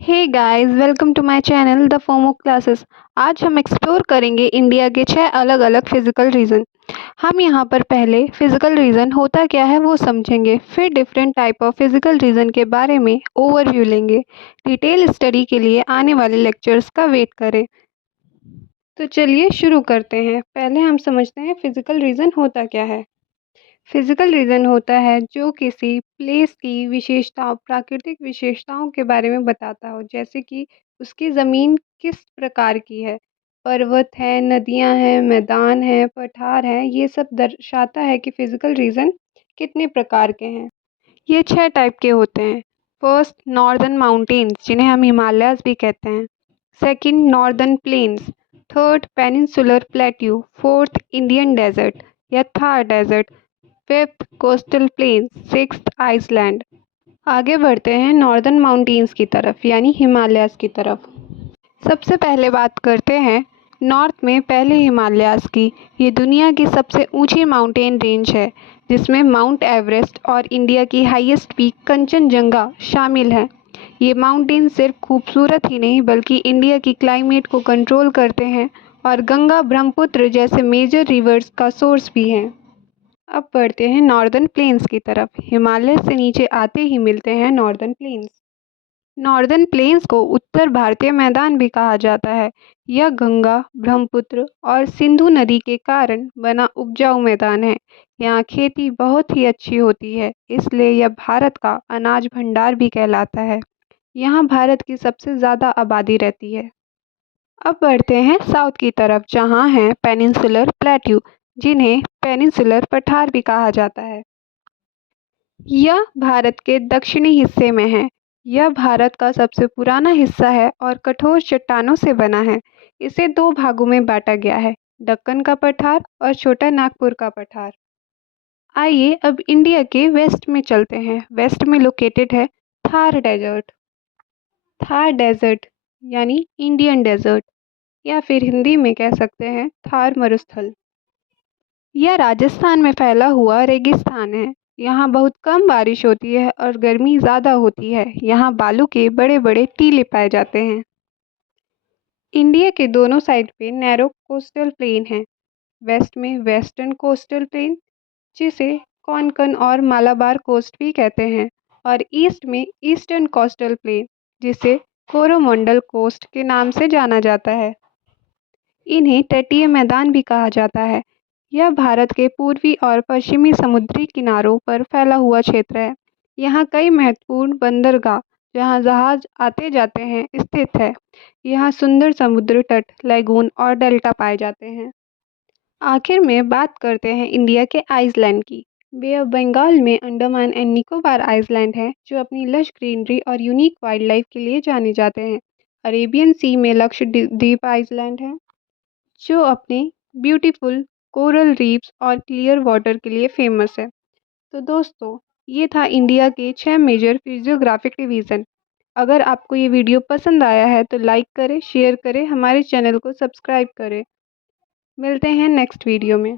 Hey guys, welcome to my channel the FOMO classes. आज हम explore करेंगे India के 6 अलग-अलग फिजिकल रीजन। हम यहाँ पर पहले फिजिकल रीजन होता क्या है वो समझेंगे, फिर different type of physical reason के बारे में ओवरव्यू लेंगे। डिटेल स्टडी के लिए आने वाले लेक्चर्स का वेट करें। तो चलिए शुरू करते हैं। पहले हम समझते हैं फिजिकल रीजन होता क्या है। फिजिकल रीजन होता है जो किसी प्लेस की विशेषताओं, प्राकृतिक विशेषताओं के बारे में बताता हो, जैसे कि उसकी ज़मीन किस प्रकार की है, पर्वत है, नदियां हैं, मैदान है, पठार है, ये सब दर्शाता है कि फिजिकल रीजन कितने प्रकार के हैं। ये 6 टाइप के होते हैं। फर्स्ट, नॉर्दर्न माउंटेन्स जिन्हें हम हिमालयाज भी कहते हैं। Second, northern plains. Third, peninsular plateau. Fourth, Indian desert या Thar desert. Fifth, coastal plains. Sixth, island. आगे बढ़ते हैं नॉर्दर्न माउंटेन्स की तरफ यानी हिमालयाज की तरफ। सबसे पहले बात करते हैं नॉर्थ में पहले हिमालयाज की। ये दुनिया की सबसे ऊंची माउंटेन रेंज है जिसमें माउंट एवरेस्ट और इंडिया की हाईएस्ट पीक कंचनजंगा शामिल है। ये माउंटेन सिर्फ खूबसूरत ही नहीं बल्कि इंडिया की क्लाइमेट को कंट्रोल करते हैं और गंगा, ब्रह्मपुत्र जैसे मेजर रिवर्स का सोर्स भी हैं। अब बढ़ते हैं नॉर्दर्न प्लेन्स की तरफ। हिमालय से नीचे आते ही मिलते हैं नॉर्दर्न प्लेन्स। नॉर्दर्न प्लेन्स को उत्तर भारतीय मैदान भी कहा जाता है। यह गंगा, ब्रह्मपुत्र और सिंधु नदी के कारण बना उपजाऊ मैदान है। यहाँ खेती बहुत ही अच्छी होती है, इसलिए यह भारत का अनाज भंडार भी कहलाता है। यहाँ भारत की सबसे ज़्यादा आबादी रहती है। अब बढ़ते हैं साउथ की तरफ जहाँ हैं पेनिनसुलर प्लेट्यू, जिन्हें पेनिनसुलर पठार भी कहा जाता है। यह भारत के दक्षिणी हिस्से में है। यह भारत का सबसे पुराना हिस्सा है और कठोर चट्टानों से बना है। इसे 2 भागों में बांटा गया है, दक्कन का पठार और छोटा नागपुर का पठार। आइए अब इंडिया के वेस्ट में चलते हैं। वेस्ट में लोकेटेड है थार डेजर्ट। थार डेजर्ट यानी इंडियन डेजर्ट या फिर हिंदी में कह सकते हैं थार मरुस्थल। यह राजस्थान में फैला हुआ रेगिस्तान है। यहाँ बहुत कम बारिश होती है और गर्मी ज़्यादा होती है। यहाँ बालू के बड़े बड़े टीले पाए जाते हैं। इंडिया के दोनों साइड पे नैरो कोस्टल प्लेन है। वेस्ट में वेस्टर्न कोस्टल प्लेन, जिसे कोंकण और मालाबार कोस्ट भी कहते हैं, और ईस्ट में ईस्टर्न कोस्टल प्लेन, जिसे कोरोमंडल कोस्ट के नाम से जाना जाता है। इन्हें तटीय मैदान भी कहा जाता है। यह भारत के पूर्वी और पश्चिमी समुद्री किनारों पर फैला हुआ क्षेत्र है। यहाँ कई महत्वपूर्ण बंदरगाह, जहाँ जहाज आते जाते हैं, स्थित है। यहाँ सुंदर समुद्र तट, लैगून और डेल्टा पाए जाते हैं। आखिर में बात करते हैं इंडिया के आइसलैंड की। बे ऑफ बंगाल में अंडमान एंड निकोबार आइसलैंड है जो अपनी लश ग्रीनरी और यूनिक वाइल्ड लाइफ के लिए जाने जाते हैं। अरेबियन सी में लक्षद्वीप आइसलैंड है जो अपने ब्यूटीफुल कोरल रीफ्स और क्लियर वाटर के लिए फेमस है। तो दोस्तों, ये था इंडिया के 6 मेजर फिजियोग्राफिक डिवीज़न। अगर आपको ये वीडियो पसंद आया है तो लाइक करें, शेयर करें, हमारे चैनल को सब्सक्राइब करें। मिलते हैं नेक्स्ट वीडियो में।